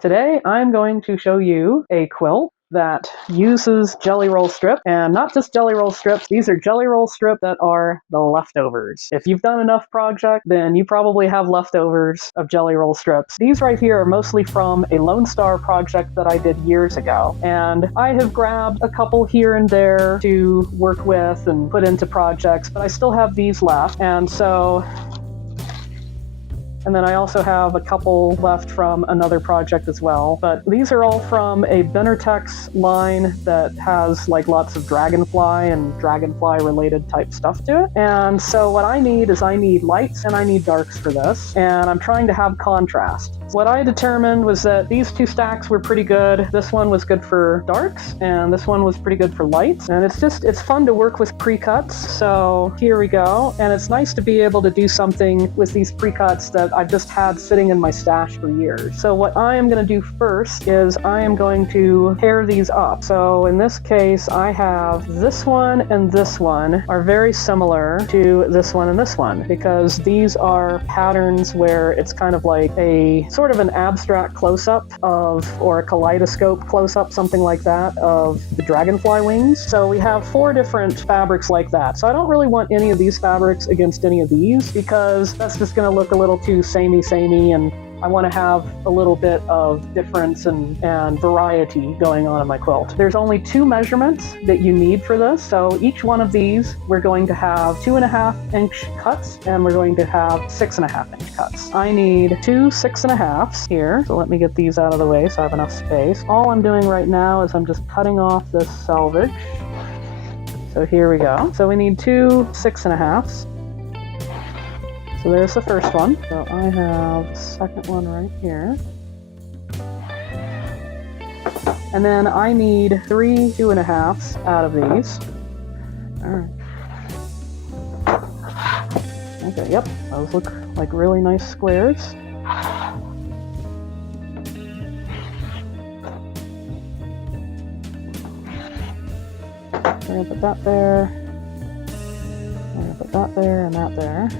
Today I'm going to show you a quilt that uses jelly roll strip, and not just jelly roll strips, these are jelly roll strip that are the leftovers. If you've done enough project, then you probably have leftovers of jelly roll strips. These right here are mostly from a Lone Star project that I did years ago, and I have grabbed a couple here and there to work with and put into projects, but I still have these left, and then I also have a couple left from another project as well. But these are all from a Benartex line that has like lots of dragonfly and dragonfly related type stuff to it. And so what I need is I need lights and I need darks for this. And I'm trying to have contrast. What I determined was that these two stacks were pretty good. This one was good for darks and this one was pretty good for lights. And it's fun to work with pre-cuts. So here we go. And it's nice to be able to do something with these pre-cuts that I've just had sitting in my stash for years. So what I am going to do first is I am going to pair these up. So in this case, I have this one and this one are very similar to this one and this one, because these are patterns where it's kind of like a sort of an abstract close-up of, or a kaleidoscope close-up, something like that, of the dragonfly wings. So we have 4 different fabrics like that. So I don't really want any of these fabrics against any of these, because that's just going to look a little too samey, and I want to have a little bit of difference and variety going on in my quilt. There's only 2 measurements that you need for this. So each one of these, we're going to have 2.5 inch cuts, and we're going to have 6.5 inch cuts. I need 2 6.5s here. So let me get these out of the way so I have enough space. All I'm doing right now is I'm just cutting off this selvage. So here we go. So we need 2 6.5s. So there's the first one. So I have the second one right here. And then I need 3 2.5s out of these. Alright. Okay, yep, those look like really nice squares. I'm gonna put that there. I'm gonna put that there and that there.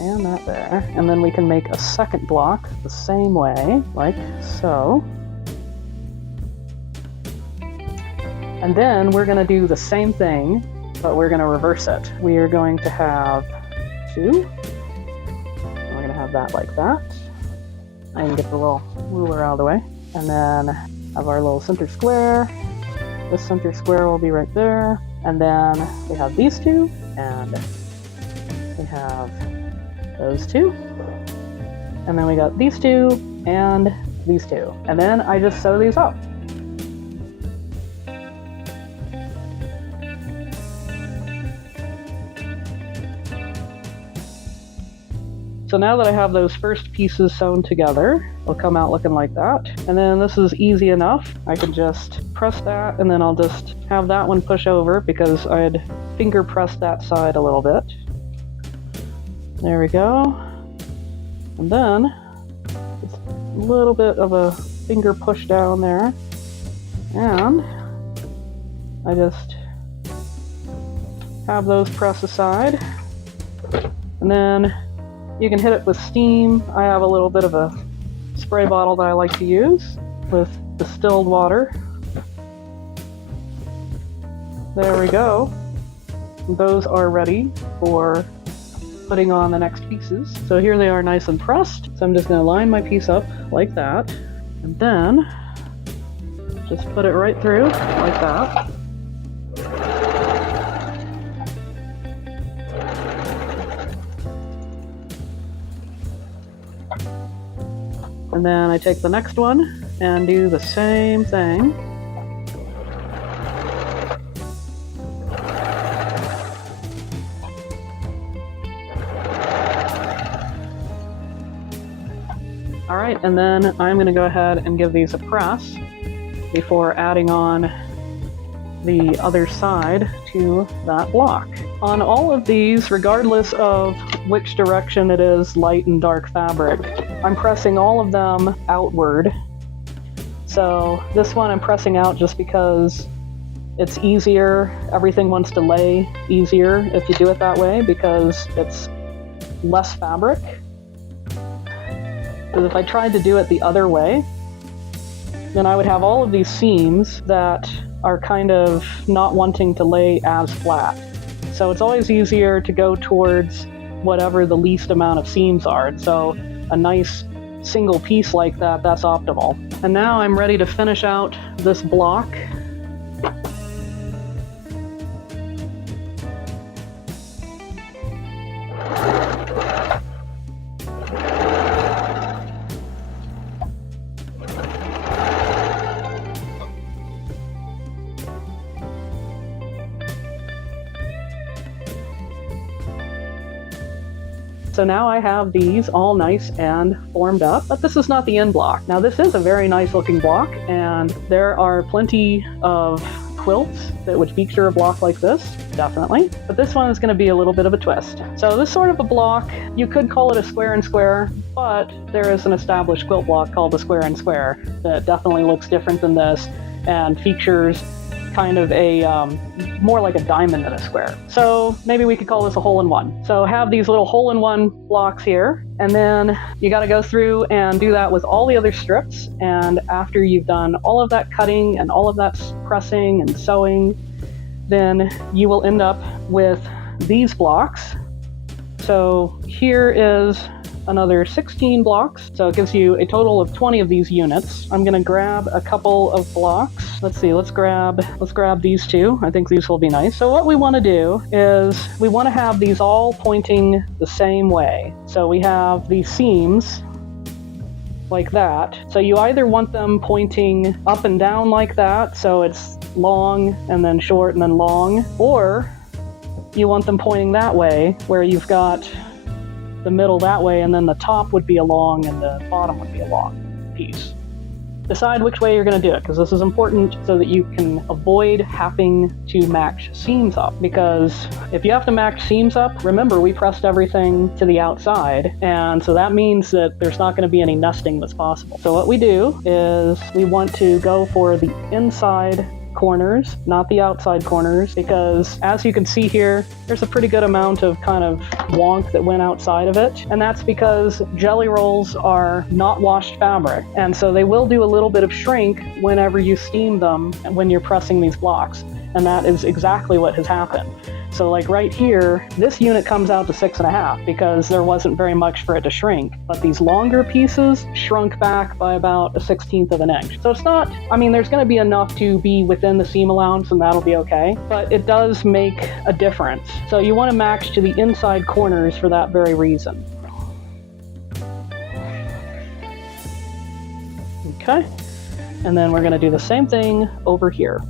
And that there. And then we can make a second block the same way, like so. And then we're going to do the same thing, but we're going to reverse it. We are going to have 2. And we're going to have that like that. I can get the little ruler out of the way. And then have our little center square. This center square will be right there. And then we have these 2, and we have those 2, and then we got these 2 and these 2, and then I just sew these up. So now that I have those first pieces sewn together, they'll come out looking like that. And then this is easy enough. I can just press that, and then I'll just have that one push over because I had finger pressed that side a little bit. There we go. And then just a little bit of a finger push down there. And I just have those press aside. And then you can hit it with steam. I have a little bit of a spray bottle that I like to use with distilled water. There we go. Those are ready for putting on the next pieces. So here they are nice and pressed. So I'm just going to line my piece up like that, and then just put it right through like that. And then I take the next one and do the same thing. Alright, and then I'm going to go ahead and give these a press before adding on the other side to that block. On all of these, regardless of which direction it is, light and dark fabric, I'm pressing all of them outward. So this one I'm pressing out just because it's easier. Everything wants to lay easier if you do it that way because it's less fabric. Because if I tried to do it the other way, then I would have all of these seams that are kind of not wanting to lay as flat. So it's always easier to go towards whatever the least amount of seams are. And so a nice single piece like that, that's optimal. And now I'm ready to finish out this block. So now I have these all nice and formed up, but this is not the end block. Now this is a very nice looking block, and there are plenty of quilts that would feature a block like this, definitely. But this one is going to be a little bit of a twist. So this sort of a block, you could call it a square and square, but there is an established quilt block called a square and square that definitely looks different than this and features kind of a more like a diamond than a square. So maybe we could call this a hole-in-one. So have these little hole-in-one blocks here, and then you got to go through and do that with all the other strips. And after you've done all of that cutting and all of that pressing and sewing, then you will end up with these blocks. So here is another 16 blocks, so it gives you a total of 20 of these units. I'm gonna grab a couple of blocks. Let's see, let's grab these two. I think these will be nice. So what we want to do is we want to have these all pointing the same way. So we have these seams like that. So you either want them pointing up and down like that, so it's long and then short and then long, or you want them pointing that way where you've got the middle that way, and then the top would be a long and the bottom would be a long piece. Decide which way you're going to do it, because this is important so that you can avoid having to match seams up. Because if you have to match seams up, remember we pressed everything to the outside, and so that means that there's not going to be any nesting that's possible. So what we do is we want to go for the inside corners, not the outside corners, because as you can see here, there's a pretty good amount of kind of wonk that went outside of it, and that's because jelly rolls are not washed fabric, and so they will do a little bit of shrink whenever you steam them and when you're pressing these blocks, and that is exactly what has happened. So like right here, this unit comes out to 6.5 because there wasn't very much for it to shrink. But these longer pieces shrunk back by about 1/16 of an inch. So it's not, I mean, there's gonna be enough to be within the seam allowance and that'll be okay, but it does make a difference. So you wanna match to the inside corners for that very reason. Okay, and then we're gonna do the same thing over here.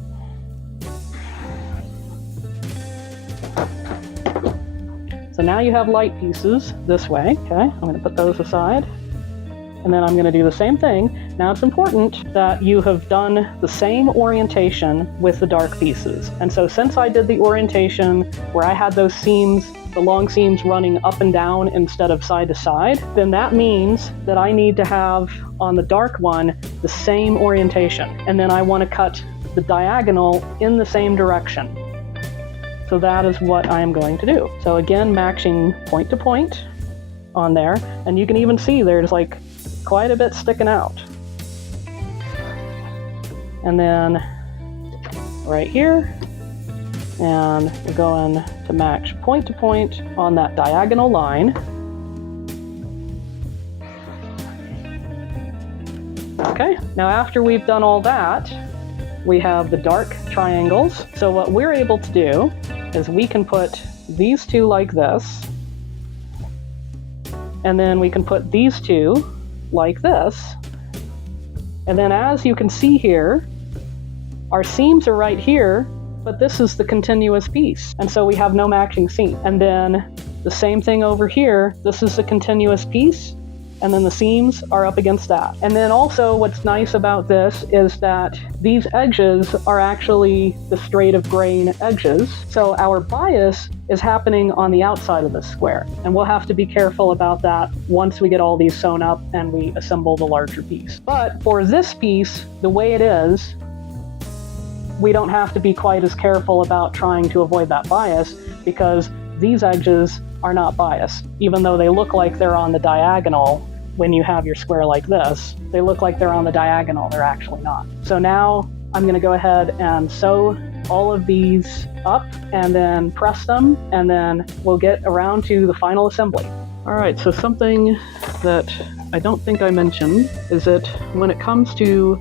So now you have light pieces this way. Okay, I'm going to put those aside. And then I'm going to do the same thing. Now it's important that you have done the same orientation with the dark pieces. And so since I did the orientation where I had those seams, the long seams running up and down instead of side to side, then that means that I need to have on the dark one the same orientation. And then I want to cut the diagonal in the same direction. So that is what I am going to do. So again, matching point to point on there, and you can even see there's like quite a bit sticking out. And then right here, and we're going to match point to point on that diagonal line. Okay, now after we've done all that, we have the dark triangles. So what we're able to do is we can put these two like this, and then we can put these two like this. And then as you can see here, our seams are right here, but this is the continuous piece. And so we have no matching seam. And then the same thing over here, this is the continuous piece, and then the seams are up against that. And then also what's nice about this is that these edges are actually the straight of grain edges. So our bias is happening on the outside of the square. And we'll have to be careful about that once we get all these sewn up and we assemble the larger piece. But for this piece, the way it is, we don't have to be quite as careful about trying to avoid that bias because these edges are not biased. Even though they look like they're on the diagonal, when you have your square like this, they look like they're on the diagonal. They're actually not. So now I'm going to go ahead and sew all of these up and then press them, and then we'll get around to the final assembly. All right, so something that I don't think I mentioned is that when it comes to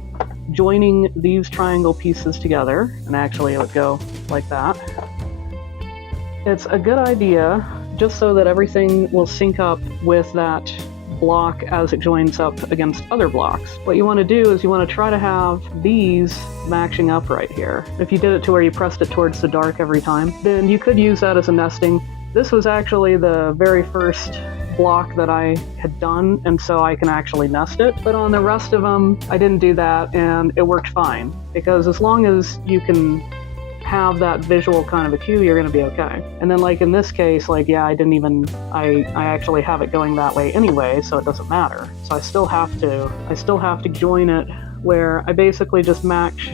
joining these triangle pieces together, and actually it would go like that, it's a good idea, just so that everything will sync up with that block as it joins up against other blocks. What you want to do is you want to try to have these matching up right here. If you did it to where you pressed it towards the dark every time, then you could use that as a nesting. This was actually the very first block that I had done, and so I can actually nest it. But on the rest of them, I didn't do that, and it worked fine. Because as long as you can have that visual kind of a cue, you're going to be okay. And then like in this case, like, yeah, I actually have it going that way anyway, so it doesn't matter. So I still have to join it where I basically just match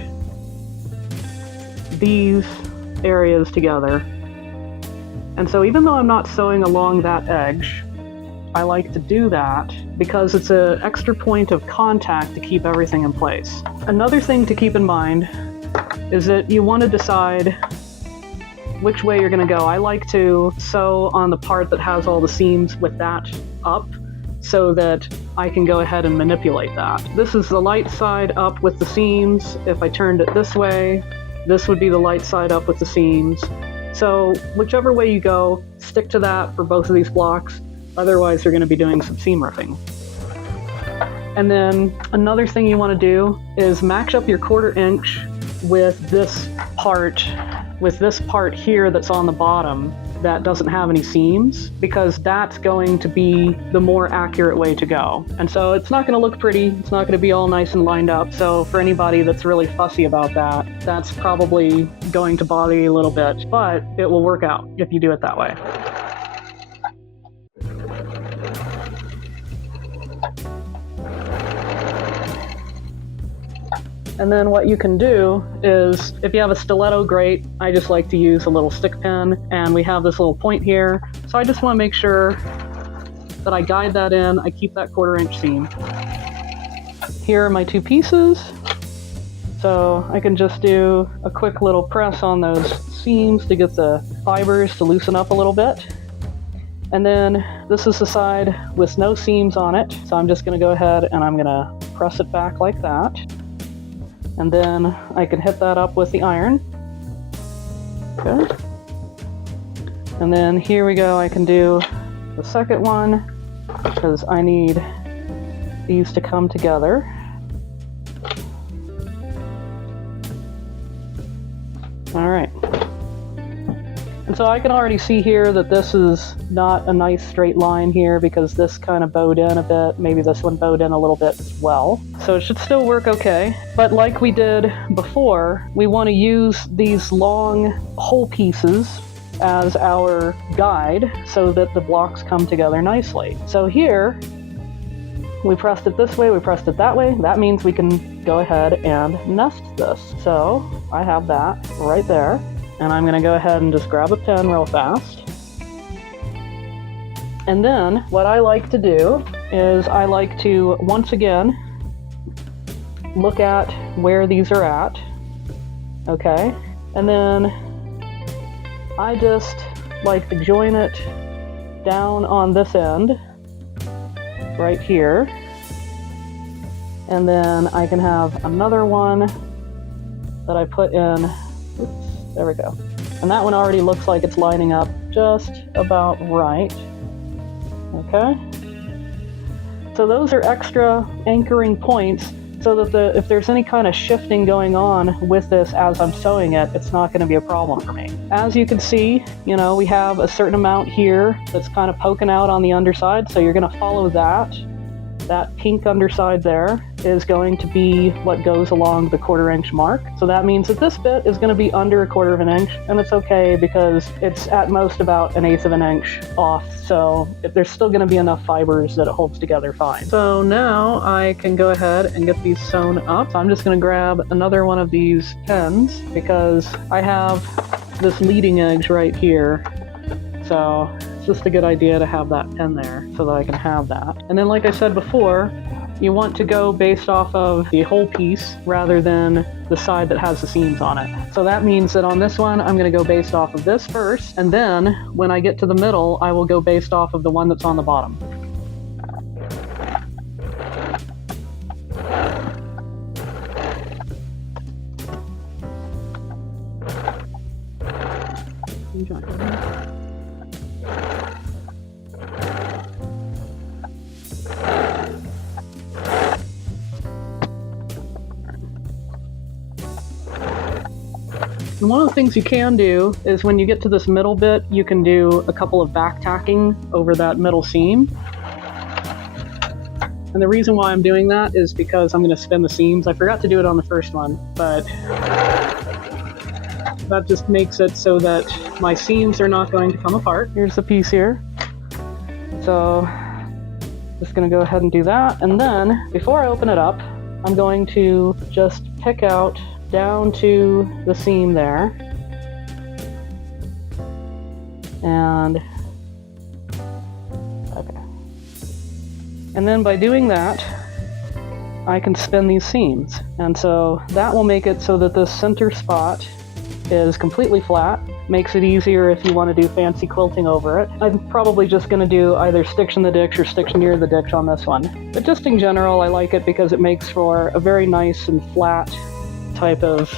these areas together. And so even though I'm not sewing along that edge, I like to do that because it's an extra point of contact to keep everything in place. Another thing to keep in mind is that you want to decide which way you're going to go. I like to sew on the part that has all the seams with that up so that I can go ahead and manipulate that. This is the light side up with the seams. If I turned it this way, this would be the light side up with the seams. So whichever way you go, stick to that for both of these blocks. Otherwise, you're going to be doing some seam ripping. And then another thing you want to do is match up your 1/4 inch with this part here that's on the bottom that doesn't have any seams, because that's going to be the more accurate way to go. And so it's not going to look pretty, it's not going to be all nice and lined up. So for anybody that's really fussy about that, that's probably going to bother you a little bit, but it will work out if you do it that way. And then what you can do is, if you have a stiletto, great. I just like to use a little stick pin, and we have this little point here. So I just want to make sure that I guide that in. I keep that 1/4 inch seam. Here are my 2 pieces. So I can just do a quick little press on those seams to get the fibers to loosen up a little bit. And then this is the side with no seams on it. So I'm just going to go ahead and I'm going to press it back like that. And then I can hit that up with the iron. Okay. And then here we go, I can do the second one because I need these to come together. All right. And so I can already see here that this is not a nice straight line here because this kind of bowed in a bit. Maybe this one bowed in a little bit as well. So it should still work okay. But like we did before, we want to use these long whole pieces as our guide so that the blocks come together nicely. So here, we pressed it this way, we pressed it that way. That means we can go ahead and nest this. So I have that right there. And I'm going to go ahead and just grab a pen real fast. And then what I like to do is I like to, once again, look at where these are at. Okay. And then I just like to join it down on this end, right here. And then I can have another one that I put in. Oops. There we go. And that one already looks like it's lining up just about right. Okay. So those are extra anchoring points so that if there's any kind of shifting going on with this as I'm sewing it, it's not going to be a problem for me. As you can see, you know, we have a certain amount here that's kind of poking out on the underside. So you're going to follow that. That pink underside there is going to be what goes along the 1/4 inch mark. So that means that this bit is going to be under 1/4 of an inch, and it's okay because it's at most about 1/8 of an inch off. So there's still going to be enough fibers that it holds together fine. So now I can go ahead and get these sewn up. So I'm just going to grab another one of these pens because I have this leading edge right here. So it's just a good idea to have that pen there so that I can have that. And then like I said before, you want to go based off of the whole piece rather than the side that has the seams on it. So that means that on this one, I'm going to go based off of this first, and then when I get to the middle, I will go based off of the one that's on the bottom. And one of the things you can do is when you get to this middle bit, you can do a couple of back tacking over that middle seam. And the reason why I'm doing that is because I'm going to spin the seams. I forgot to do it on the first one, but that just makes it so that my seams are not going to come apart. Here's the piece here. So just going to go ahead and do that. And then before I open it up, I'm going to just pick out down to the seam there. And okay. And then by doing that, I can spin these seams. And so that will make it so that this center spot is completely flat. Makes it easier if you want to do fancy quilting over it. I'm probably just going to do either stitch in the ditch or stitch near the ditch on this one. But just in general, I like it because it makes for a very nice and flat type of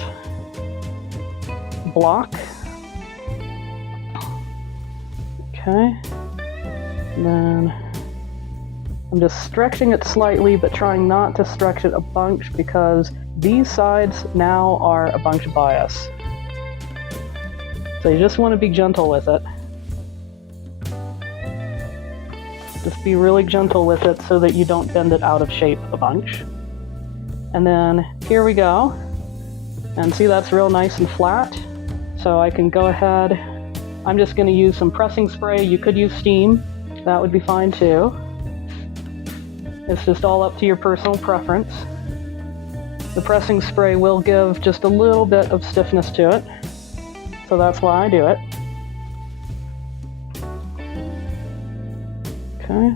block. Okay. And then I'm just stretching it slightly, but trying not to stretch it a bunch because these sides now are a bunch bias. So you just want to be gentle with it. Just be really gentle with it so that you don't bend it out of shape a bunch. And then here we go. And see, that's real nice and flat. So I can go ahead. I'm just going to use some pressing spray. You could use steam. That would be fine too. It's just all up to your personal preference. The pressing spray will give just a little bit of stiffness to it. So that's why I do it. Okay.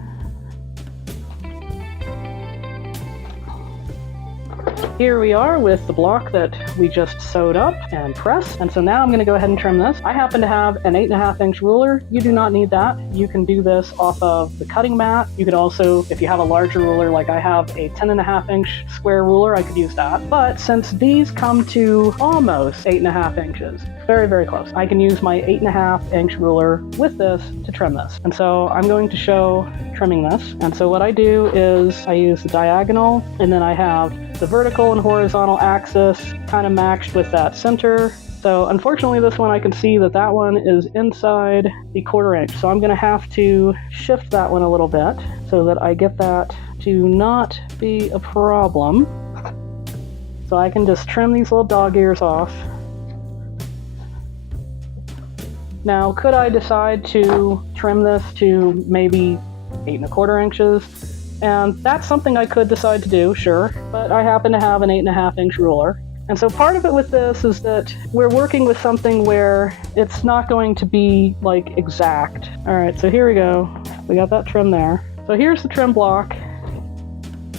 Here we are with the block that we just sewed up and pressed. And so now I'm going to go ahead and trim this. I happen to have an 8.5 inch ruler. You do not need that. You can do this off of the cutting mat. You could also, if you have a larger ruler, like I have a 10.5 inch square ruler, I could use that. But since these come to almost 8.5 inches, very, very close, I can use my 8.5 inch ruler with this to trim this. And so I'm going to show trimming this. And so what I do is I use the diagonal, and then I have the vertical and horizontal axis kind of matched with that center. So unfortunately this one I can see that that one is inside the 1/4 inch. So I'm going to have to shift that one a little bit so that I get that to not be a problem. So I can just trim these little dog ears off. Now could I decide to trim this to maybe 8.25 inches? And that's something I could decide to do, sure, but I happen to have an 8.5 inch ruler. And so part of it with this is that we're working with something where it's not going to be like exact. All right, so here we go. We got that trim there. So here's the trim block,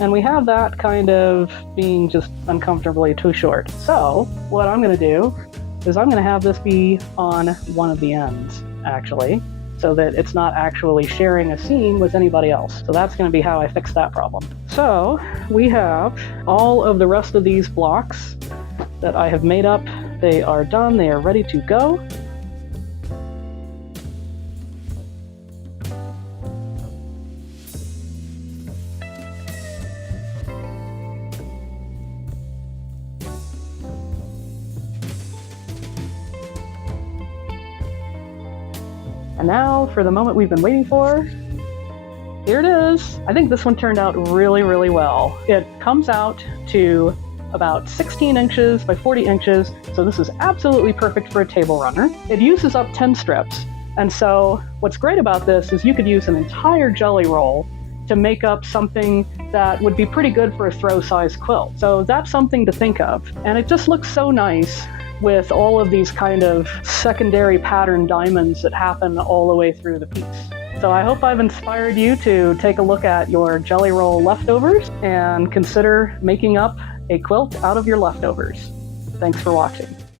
and we have that kind of being just uncomfortably too short. So what I'm gonna do is I'm gonna have this be on one of the ends, actually, so that it's not actually sharing a seam with anybody else. So that's going to be how I fix that problem. So we have all of the rest of these blocks that I have made up. They are done. They are ready to go. And now for the moment we've been waiting for. Here it is. I think this one turned out really, really well. It comes out to about 16 inches by 40 inches, so this is absolutely perfect for a table runner. It uses up 10 strips, and so what's great about this is you could use an entire jelly roll to make up something that would be pretty good for a throw size quilt. So that's something to think of. And it just looks so nice with all of these kind of secondary pattern diamonds that happen all the way through the piece. So I hope I've inspired you to take a look at your jelly roll leftovers and consider making up a quilt out of your leftovers. Thanks for watching.